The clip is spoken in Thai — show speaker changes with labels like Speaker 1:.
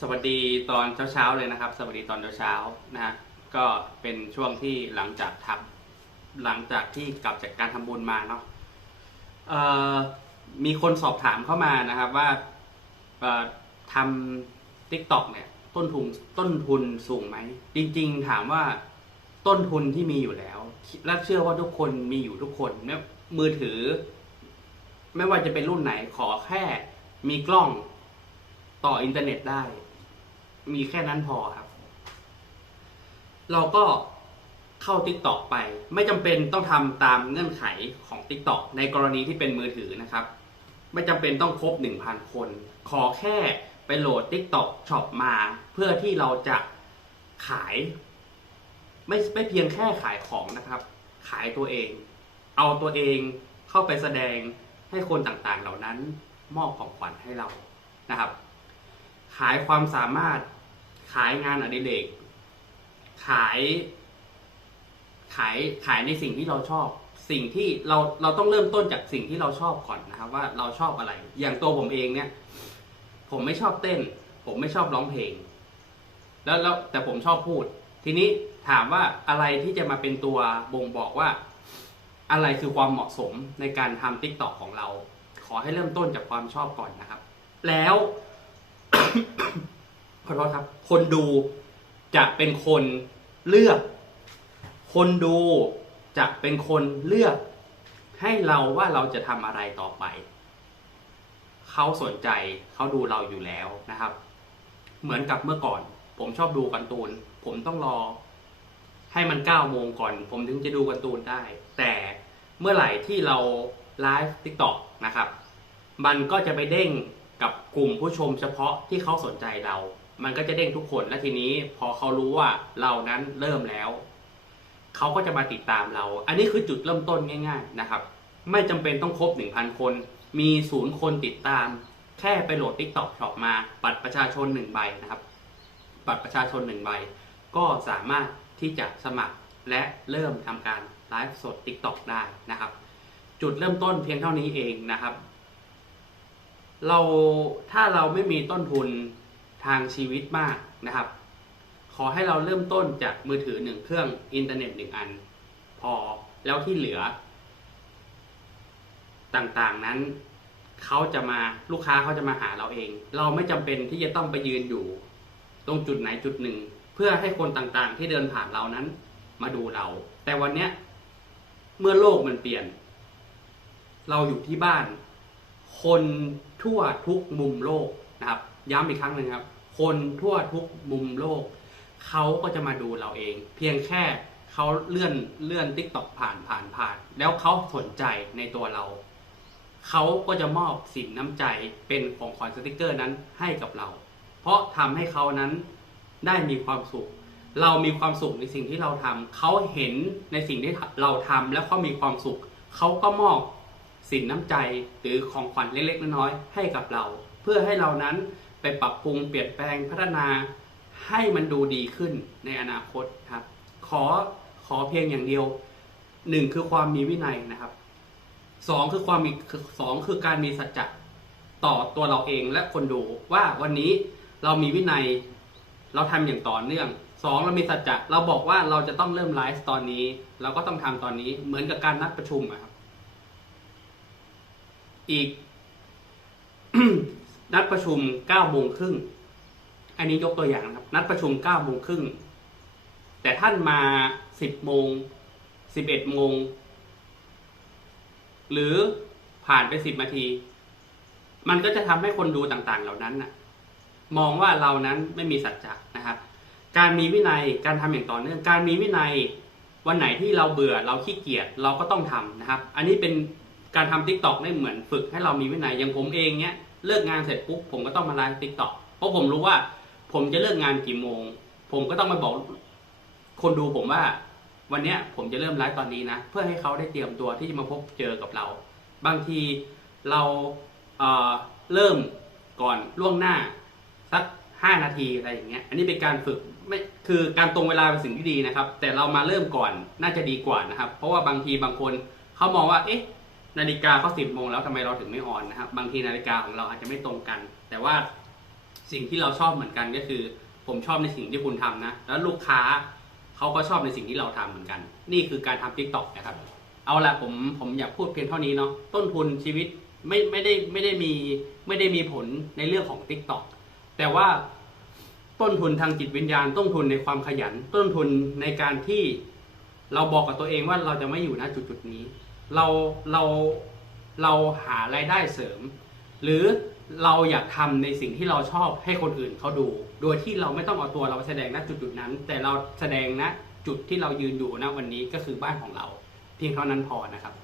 Speaker 1: สวัสดีตอนเช้าๆเลยนะครับ สวัสดีตอนเช้าๆนะฮะก็เป็นช่วงที่หลังจากทำหลังจากที่กลับจากการทำบุญมาเนาะเอ่อมีคนสอบถามเข้ามานะครับว่าเอ่อทำทิกตอกเนี่ย ต้นทุนต้นทุนสูงไหม จริง ๆ ถามว่าต้นทุนที่มีอยู่แล้วและเชื่อว่าทุกคนมีอยู่ทุกคนเนี่ยมือถือ ไม่ว่าจะเป็นรุ่นไหนขอแค่มีกล้อง ต่ออินเทอร์เน็ตได้ มีแค่นั้นพอครับ เราก็เข้า Tik t o อกไป ไม่จำเป็นต้องทำตามเงื่อนไขของ Tik t o อกในกรณีที่เป็นมือถือนะครับ ไม่จำเป็นต้องครบ 1,000 คน ขอแค่ไปโหลด Tik t o อกช็อปมา เพื่อที่เราจะขาย ไม่ไม่เพียงแค่ขายของนะครับ ขายตัวเอง เอาตัวเองเข้าไปแสดงให้คนต่างๆเหล่านั้นมอบของขวัญให้เรานะครับ ขายความสามารถ ขายงานอดิเรกขาย ขายขายในสิ่งที่เราชอบ สิ่งที่เราเราต้องเริ่มต้นจากสิ่งที่เราชอบก่อนนะครับ ว่าเราชอบอะไร อย่างตัวผมเองเนี่ย ผมไม่ชอบเต้น ผมไม่ชอบร้องเพลง แล้วแล้วแต่ผมชอบพูด ทีนี้ถามว่าอะไรที่จะมาเป็นตัวบ่งบอกว่า อะไรคือความเหมาะสมในการทำติ๊กตอกของเรา ขอให้เริ่มต้นจากความชอบก่อนนะครับ แล้ว ขอโทษครับ คนดูจะเป็นคนเลือก คนดูจะเป็นคนเลือกให้เราว่าเราจะทำอะไรต่อไป เขาสนใจเขาดูเราอยู่แล้วนะครับ เหมือนกับเมื่อก่อน ผมชอบดูการ์ตูน ผมต้องรอ ให้มันเก้าโมงก่อน ผมถึงจะดูการ์ตูนได้ แต่เมื่อไหร่ที่เราไลฟ์ทิกตอกนะครับ มันก็จะไปเด้ง กับกลุ่มผู้ชมเฉพาะที่เขาสนใจเรา มันก็จะเด้งทุกคนและทีนี้พอเขารู้ว่าเรานั้นเริ่มแล้ว เขาก็จะมาติดตามเรา อันนี้คือจุดเริ่มต้นง่าย ๆนะครับ ไม่จำเป็นต้องครบ 1,000 คน มีศูนย์คนติดตาม แค่ไปโหลด TikTok Shop มาบัตรประชาชนหนึ่งใบนะครับบัตรประชาชนหนึ่งใบก็สามารถที่จะสมัครและเริ่มทำการไลฟ์สด TikTok ได้นะครับ จุดเริ่มต้นเพียงเท่านี้เองนะครับ เราถ้าเราไม่มีต้นทุนทางชีวิตมากนะครับ ขอให้เราเริ่มต้นจากมือถือหนึ่งเครื่องอินเทอร์เน็ตหนึ่งอัน พอแล้วที่เหลือ ต่างๆนั้นเขาจะมาลูกค้าเขาจะมาหาเราเอง เราไม่จำเป็นที่จะต้องไปยืนอยู่ ตรงจุดไหนจุดหนึ่ง เพื่อให้คนต่างๆ ที่เดินผ่านเรานั้นมาดูเรา แต่วันเนี้ยเมื่อโลกมันเปลี่ยน เราอยู่ที่บ้าน คนทั่วทุกมุมโลกนะครับ ย้ำอีกครั้งหนึ่งครับ คนทั่วทุกมุมโลก เขาก็จะมาดูเราเอง เพียงแค่เขาเลื่อนเลื่อนติ๊กต็อกผ่านผ่านผ่าน แล้วเขาสนใจในตัวเรา เขาก็จะมอบสินน้ำใจเป็นของขวัญสติกเกอร์นั้นให้กับเรา เพราะทำให้เขานั้นได้มีความสุข เรามีความสุขในสิ่งที่เราทำเขาเห็นในสิ่งที่เราทำแล้วเขามีความสุข เขาก็มอบ สินน้ำใจหรือของขวัญเล็กๆน้อยๆให้กับเรา เพื่อให้เรานั้นไปปรับปรุงเปลี่ยนแปลงพัฒนาให้มันดูดีขึ้นในอนาคตครับ ขอขอเพียงอย่างเดียวหนึ่งคือความมีวินัยนะครับสองคือความมีสองคือการมีสัจจะต่อตัวเราเองและคนดูว่าวันนี้เรามีวินัย เราทำอย่างต่อเนื่องสองเรามีสัจจะเราบอกว่าเราจะต้องเริ่มไลฟ์ตอนนี้ เราก็ต้องทำตอนนี้เหมือนกับการนัดประชุมอะครับ อีก นัดประชุมเก้าโมงครึ่งอันนี้ยกตัวอย่างนะครับ นัดประชุมเก้าโมงครึ่งแต่ท่านมาสิบโมงสิบเอ็ดโมงหรือผ่านไปสิบนาที มันก็จะทำให้คนดูต่างๆ เหล่านั้นน่ะมองว่าเรานั้นไม่มีสัจจะนะครับ การมีวินัยการทำอย่างต่อเนื่องการมีวินัยวันไหนที่เราเบื่อเราขี้เกียจเราก็ต้องทำนะครับ อันนี้เป็น การทำทิกตอกได้เหมือนฝึกให้เรามีวินัยอย่างผมเองเนี้ยเลิกงานเสร็จปุ๊บผมก็ต้องมาไลฟ์ทิกตอกเพราะผมรู้ว่า ผมจะเลิกงานกี่โมง ผมก็ต้องมาบอก คนดูผมว่า วันเนี้ยผมจะเริ่มไลฟ์ตอนนี้นะเพื่อให้เขาได้เตรียมตัวที่จะมาพบเจอกับเรา บางทีเราเอ่อเริ่มก่อนล่วงหน้าสักห้านาทีอะไรอย่างเงี้ย อันนี้เป็นการฝึกไม่คือการตรงเวลาเป็นสิ่งที่ดีนะครับ แต่เรามาเริ่มก่อนน่าจะดีกว่านะครับ เพราะว่าบางทีบางคนเขามองว่าเอ๊ะ นาฬิกาเขาสิบโมงแล้วทำไมเราถึงไม่ออนนะครับ บางทีนาฬิกาของเราอาจจะไม่ตรงกัน แต่ว่าสิ่งที่เราชอบเหมือนกันก็คือ ผมชอบในสิ่งที่คุณทำนะ แล้วลูกค้าเขาก็ชอบในสิ่งที่เราทำเหมือนกัน นี่คือการทำ t ิ k t o k นะครับ เอาละผมผมอยากพูดเพียงเท่านี้เนาะ ต้นทุนชีวิตไม่ไม่ได้ไม่ได้มีไม่ได้มีผลในเรื่องของ t ิ k t o k แต่ว่าต้นทุนทางจิตวิญญาณ ต้นทุนในความขยัน ต้นทุนในการที่เราบอกกับตัวเองว่าเราจะไม่อยู่ณจุดจุดนี้ เราเราเราหารายได้เสริม หรือเราอยากทำในสิ่งที่เราชอบให้คนอื่นเขาดู โดยที่เราไม่ต้องเอาตัวเราไปแสดงณจุดจุดนั้น แต่เราแสดงณจุดที่เรายืนอยู่ณวันนี้ก็คือบ้านของเรา เพียงเท่านั้นพอนะครับ